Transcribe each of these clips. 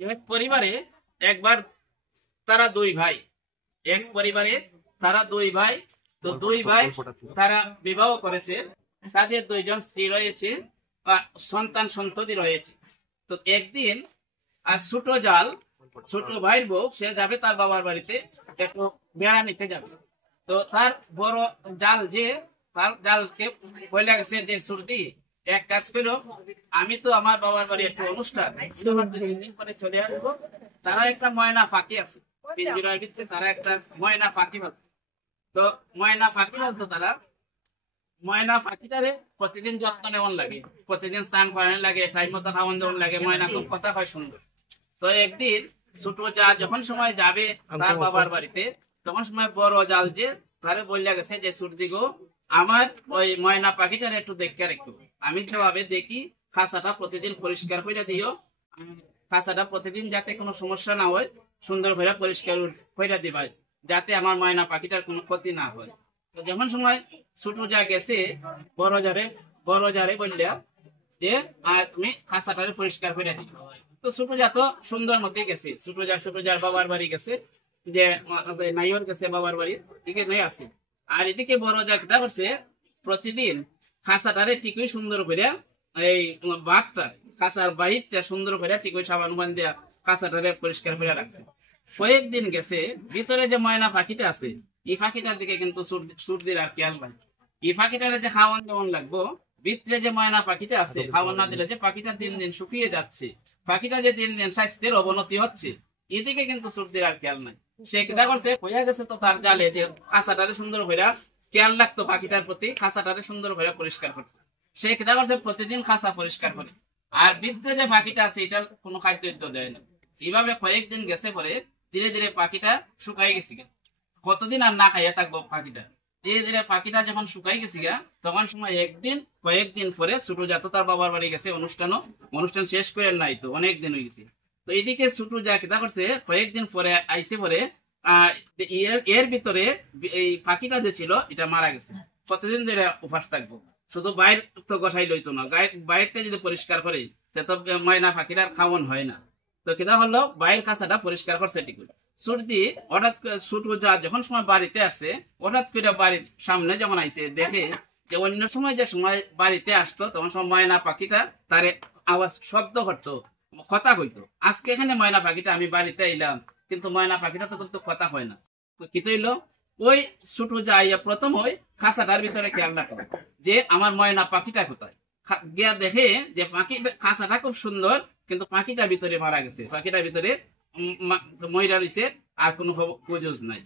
এক পরিবারে একবার তারা দুই ভাই, এক পরিবারে তারা দুই ভাই, তো দুই ভাই তারা বিবাহ করেছে, তাদের দুইজন স্ত্রী রয়েছে, সন্তান সন্ততি রয়েছে। তো একদিন আর ছোট ভাইয়ের বউ সে যাবে তার বাবার বাড়িতে একটু বেড়া নিতে যাবে। তো তার বড় তার জালকে বলে গেছে যে সুরদি এক কাজ করো, আমি তো আমার বাবার বাড়ি একটু অনুষ্ঠান পরে চলে আসবো। তারা একটা ময়না ফাঁকি আছে পিঞ্জিরার ভিতরে, তারা একটা ময়না ফাঁকি বলতো। তো ময়না ফাঁকি বলতো তারা, ময়না পাখিটারে প্রতিদিন যত্ন নেওয়ার লাগে, প্রতিদিন স্নান করানো লাগে, টাইম মতো খাওয়ান দেওয়ার লাগে। ময়না খুব কথা হয় সুন্দর। তো একদিন ছোট যা যখন সময় যাবে তার বাবার বাড়িতে, তখন সময় বড় জাল যে তারে বললে গেছে যে সুরদি গো, আমার ওই ময়না পাখিটারে একটু দেখে রেখো। আমি যেভাবে দেখি খাঁচাটা প্রতিদিন পরিষ্কার করে দিও, খাঁচাটা প্রতিদিন যাতে কোনো সমস্যা না হয় সুন্দর করে পরিষ্কার করে দিবাই, যাতে আমার ময়না পাখিটার কোনো ক্ষতি না হয়। তো যখন সময় ছোট যা গেছে বড় যারে বললা যে তুমি খাঁচাটারে পরিষ্কার করে দিই। তো ছোট যা তো সুন্দর মতে গেছে, ছোট যার বাবার বাড়ি গেছে, যে নাইওর গেছে বাবার বাড়ি দিকে নয় আছে। আর এদিকে বড় যা কিতা করছে, প্রতিদিন খাঁচাটারে ঠিকই সুন্দর করে এই বাঘটা খাঁচার বাহিরটা সুন্দর করে ঠিকই সাবান বান দিয়া খাঁচাটারে পরিষ্কার করে রাখছে। কয়েকদিন গেছে, ভিতরে যে ময়না পাখিটা আছে এই পাখিটার দিকে কিন্তু সূর্যের আর খেয়াল নাই। এই পাখিটারে যে খাওয়ান যেমন লাগবো, ভিতরে যে ময়না পাখিটা আছে খাওয়ান না দিলে যে পাখিটা দিন দিন শুকিয়ে যাচ্ছে, পাখিটা যে দিন দিন স্বাস্থ্যের অবনতি হচ্ছে, এদিকে কিন্তু সূর্যের আর খেয়াল নাই। সে কিতা করছে, হইয়া গেছে তো তার জালে যে খাঁচাটারে সুন্দর হইয়া খেয়াল রাখতো পাখিটার প্রতি, খাঁচাটারে সুন্দর হইয়া পরিষ্কার করতো। সে কিতা করছে, প্রতিদিন খাঁচা পরিষ্কার করে, আর ভিতরে যে পাখিটা আছে এটার কোনো খাদ্য দেয় না। এইভাবে কয়েকদিন গেছে পরে ধীরে ধীরে পাখিটা শুকাই গেছে। কতদিন আর না খাইয়া থাকবো পাখিটা, ধীরে ধীরে পাখিটা যখন শুকাই গেছি গা, তখন সময় কয়েকদিন পরে ছোট যা তো তার বাবার বাড়ি গেছে অনুষ্ঠান শেষ করে নাই, তো অনেকদিন হয়ে গেছে। তো এদিকে ছোট যা কিতা করছে, কয়েকদিন পরে আইসে পরে এর ভিতরে এই পাখিটা যে ছিল এটা মারা গেছে। কতদিন ধরে উপাস থাকবো, শুধু বাইর তো গোসাই লইতো না, বাইরটা যদি পরিষ্কার করে সে তো ময়না পাখির আর খাওয়ান হয় না। তো কিতা হলো, বাইরের খাঁচাটা পরিষ্কার করছে ঠিক। সর্দি হঠাৎ ছোট যা যখন সময় বাড়িতে আসছে, হঠাৎ করে বাড়ির সামনে যখন আইছে দেখে যে অন্য সময় যে সময় বাড়িতে আসতো তখন সময় ময়না পাখিটা তারে আওয়াজ শব্দ করতো, কথা হইতো। আজকে এখানে ময়না পাখিটা আমি বাড়িতে এলাম, কিন্তু ময়না পাখিটা তো কিন্তু কথা হয় না। তো কি তৈল, ওই ছোট যা ইয়া প্রথম ওই খাঁচাটার ভিতরে খেয়াল রাখো যে আমার ময়না পাখিটা কোথায়। গিয়া দেখে যে পাখি খাঁচাটা খুব সুন্দর, কিন্তু পাখিটা ভিতরে মারা গেছে, পাখিটা ভিতরে ময়রা রয়েছে, আর কোনো খোঁজ নাই।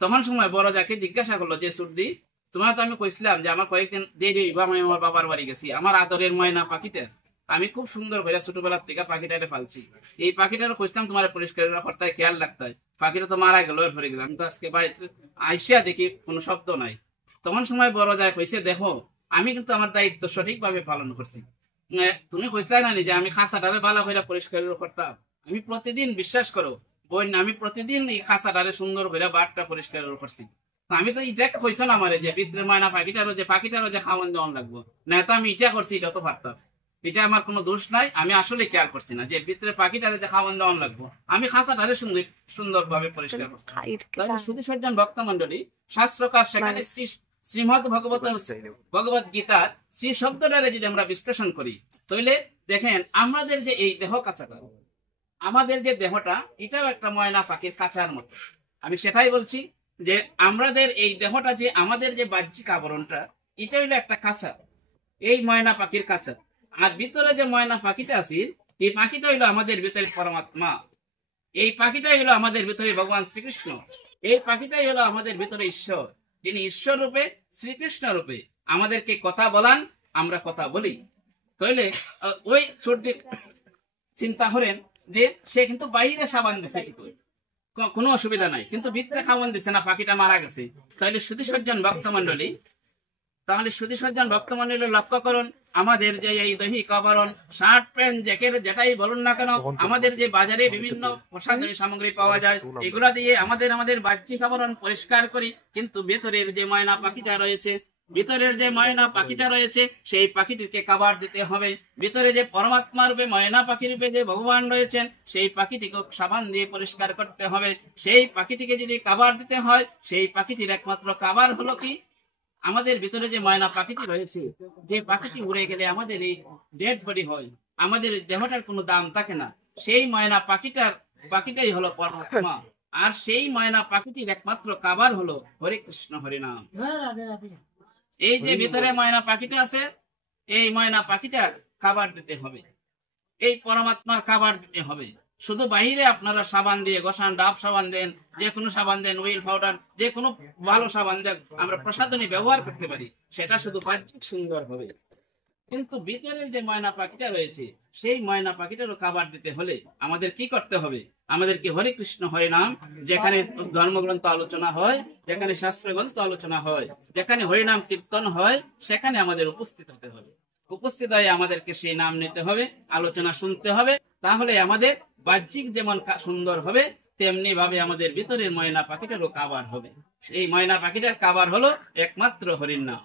তখন সময় বড় যাকে জিজ্ঞাসা করলো যে সুরদি, তোমার তো আমি কইছিলাম যে আমার কয়েকদিন দেরি আমি আমার বাবার বাড়ি গেছি, আমার আদরের ময়না পাখিটা আমি খুব সুন্দর করে ছোটবেলার থেকে পাখিটারে পালছি, এই পাখিটারে কইছিলাম তোমার পরিষ্কার করতে খেয়াল রাখতে, পাখিটা তো মারা গেল ফেরে গেলাম, আমি তো আজকে বাড়িতে আইসিয়া দেখি কোনো শব্দ নাই। তখন সময় বড় যায় কইছে, দেখো আমি কিন্তু আমার দায়িত্ব সঠিকভাবে পালন করছি। তুমি কইছিলে না যে আমি খাঁচাটারে ভালো করে পরিষ্কার করতাম, আমি প্রতিদিন বিশ্বাস করো বোন, আমি প্রতিদিন এই খাঁচাটারে সুন্দর করে বাটটা পরিষ্কার করছি। আমি তো এটা কইছো না আমারে যে ভিতরে ময়না পাখিটারও যে খাওয়ান দেওয়ান লাগবো না, তো আমি এটা করছি, এটা তো পারতাম, এটা আমার কোনো দোষ নাই, আমি আসলে খেয়াল করছি না যে ভিতরে পাখিটারে যে খাওয়ান দেওয়ান লাগবো, আমি খাঁচাটারে সুন্দর ভাবে পরিষ্কার করছি। শুধু সজ্জন ভক্ত মন্ডলী, শাস্ত্রকার সেখানে শ্রীমদ ভগবত গীতার শ্রী শব্দটারে যদি আমরা বিশ্লেষণ করি, তাহলে দেখেন আমাদের যে এই দেহ কাঁচাটা, আমাদের যে দেহটা এটাও একটা ময়না পাখির কাঁচার মতো। আমি সেটাই বলছি যে আমাদের এই দেহটা যে আমাদের যে বাহ্যিক আবরণটা, এটা হইলো একটা কাঁচা, এই ময়না পাখির কাঁচা। আর ভিতরে যে ময়না পাখিটা আছে, এই পাখিটা হইলো আমাদের ভিতরে পরমাত্মা, এই পাখিটাই হলো আমাদের ভিতরে ভগবান শ্রীকৃষ্ণ, এই পাখিটাই হলো আমাদের ভিতরে ঈশ্বর, যিনি ঈশ্বর রূপে শ্রীকৃষ্ণ রূপে আমাদেরকে কথা বলান, আমরা কথা বলি। তাইলে ওই সর্দি চিন্তা করেন যে সে কিন্তু বাইরে সাবান দিছে, কোনো অসুবিধা নাই, কিন্তু ভিতরে খাওয়ান দিছে না, পাখিটা মারা গেছে। তাহলে সুধী সজ্জন ভক্তমন্ডলী লক্ষ্য করুন, আমাদের যে এই দৈহিক আবরণ, শার্ট প্যান্ট জ্যাকেট যেটাই বলুন না কেন, আমাদের যে বাজারে বিভিন্ন প্রসাধনী সামগ্রী পাওয়া যায়, এগুলা দিয়ে আমাদের বাহ্যিক আবরণ পরিষ্কার করি, কিন্তু ভেতরের যে ময়না পাখিটা রয়েছে, ভিতরের যে ময়না পাখিটা রয়েছে সেই পাখিটিকে কাবার দিতে হবে। ভিতরে যে পরমাত্মা রূপে ময়না পাখি রূপে যে ভগবান রয়েছেন সেই পাখিটিকে সাবান দিয়ে পরিষ্কার করতে হবে। সেই পাখিটিকে যদি কাবার দিতে হয়, সেই পাখিটির একমাত্র কাবার হলো কি, আমাদের ভিতরে যে ময়না পাখিটি রয়েছে, যে পাখিটি উড়ে গেলে আমাদের এই ডেড বডি হয়, আমাদের এই দেহটার কোনো দাম থাকে না, সেই ময়না পাখিটাই হলো পরমাত্মা। আর সেই ময়না পাখিটির একমাত্র কাবার হলো হরে কৃষ্ণ হরে নাম। এই যে ভিতরে ময়না পাখিটা আছে, এই ময়না পাখিটার খাবার দিতে হবে, এই পরমাত্মার খাবার দিতে হবে। শুধু বাহিরে আপনারা সাবান দিয়ে গোসান, ডাব সাবান দেন, যে কোনো সাবান দেন, উইল পাউডার, যে কোনো ভালো সাবান দেন, আমরা প্রসাধনী ব্যবহার করতে পারি, সেটা শুধু বাহ্যিক সুন্দর হবে। কিন্তু ভিতরের যে ময়না পাখিটা রয়েছে, সেই ময়না পাখিটারও খাবার দিতে হলে আমাদের কি করতে হবে? আমাদেরকে হরে কৃষ্ণ হরে নাম, যেখানে ধর্মগ্রন্থ আলোচনা হয়, যেখানে শাস্ত্রগ্রন্থ আলোচনা হয়, যেখানে হরিনাম কীর্তন হয়, সেখানে আমাদের উপস্থিত হতে হবে। উপস্থিত হয়ে আমাদেরকে সেই নাম নিতে হবে, আলোচনা শুনতে হবে। তাহলে আমাদের বাহ্যিক যেমন সুন্দর হবে, তেমনি ভাবে আমাদের ভিতরের ময়না পাখিটারও কাবার হবে। সেই ময়না পাখিটার কাবার হলো একমাত্র হরির নাম।